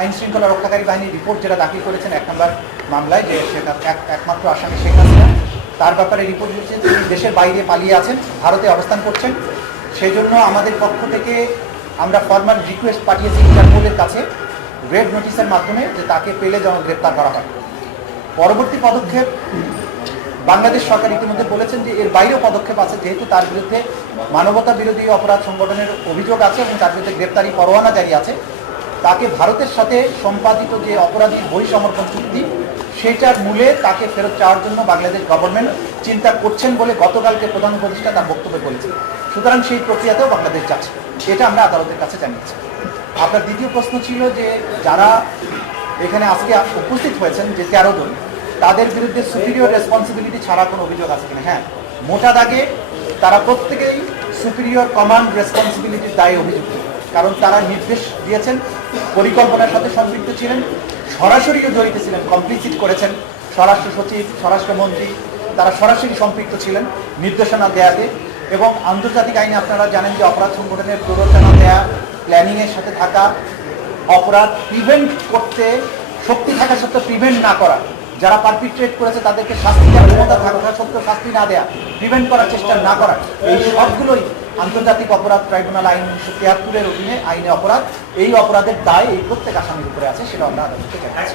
আইন শৃঙ্খলা রক্ষাকারী বাহিনীর রিপোর্ট যেটা দাখিল করেছেন 1 নম্বর মামলায়, যে একমাত্র আসামি শেখ হাসিনা, তার ব্যাপারে রিপোর্ট দিয়েছে তিনি দেশের বাইরে পালিয়ে আছেন, ভারতে অবস্থান করছেন। সেই জন্য আমাদের পক্ষ থেকে আমরা ফরমাল রিকোয়েস্ট পাঠিয়েছি ইন্টারপোলের কাছে রেড নোটিশের মাধ্যমে, যে তাকে পেলে যেন গ্রেপ্তার করা হয়। পরবর্তী পদক্ষেপ বাংলাদেশ সরকার ইতিমধ্যে বলেছেন যে এর বাইরেও পদক্ষেপ আছে, যেহেতু তার বিরুদ্ধে মানবতা বিরোধী অপরাধ সংগঠনের অভিযোগ আছে এবং তার বিরুদ্ধে গ্রেপ্তারি পরোয়ানা জারি আছে, তাকে ভারতের সাথে সম্পাদিত যে অপরাধী বহিঃসমর্পণ চুক্তি, সেইটার মূলে তাকে ফেরত চাওয়ার জন্য বাংলাদেশ গভর্নমেন্ট চিন্তা করছেন বলে গতকালকে প্রধান উপদেষ্টা তার বক্তব্যে বলেছেন। সুতরাং সেই প্রক্রিয়াতেও বাংলাদেশ যাচ্ছে, এটা আমরা আদালতের কাছে জানিয়েছি। আপনার দ্বিতীয় প্রশ্ন ছিল যে যারা এখানে আজকে উপস্থিত হয়েছেন, যে 13 জন, তাদের বিরুদ্ধে সুপিরিয়র রেসপন্সিবিলিটি ছাড়া কোনো অভিযোগ আছে কিনা? হ্যাঁ, মোটা দাগে তারা প্রত্যেকেই সুপিরিয়র কমান্ড রেসপন্সিবিলিটির দায়ে অভিযুক্ত, কারণ তারা নির্দেশ দিয়েছেন, পরিকল্পনার সাথে সম্পৃক্ত ছিলেন, সরাসরিও জড়িত ছিলেন, কমপ্লিসিট করেছেন। স্বরাষ্ট্র সচিব, স্বরাষ্ট্রমন্ত্রী, তারা সরাসরি সম্পৃক্ত ছিলেন নির্দেশনা দেয়াতে। এবং আন্তর্জাতিক আইনে আপনারা জানেন যে অপরাধ সংগঠনের প্ররোচনা দেয়া, প্ল্যানিংয়ের সাথে থাকা, অপরাধ প্রিভেন্ট করতে শক্তি থাকা সত্ত্বেও প্রিভেন্ট না করা, যারা পারপিট্রেট করেছে তাদেরকে শাস্তি দেওয়ার ক্ষমতা থাকা সত্ত্বেও শাস্তি না দেয়া, প্রিভেন্ট করার চেষ্টা না করা, এই সবগুলোই আন্তর্জাতিক অপরাধ ট্রাইব্যুনাল আইন 1973-এর অধীনে আইনে অপরাধ। এই অপরাধের দায় এই প্রত্যেক আসামির উপরে আছে, সেটা আমরা আদালতে চাইছি।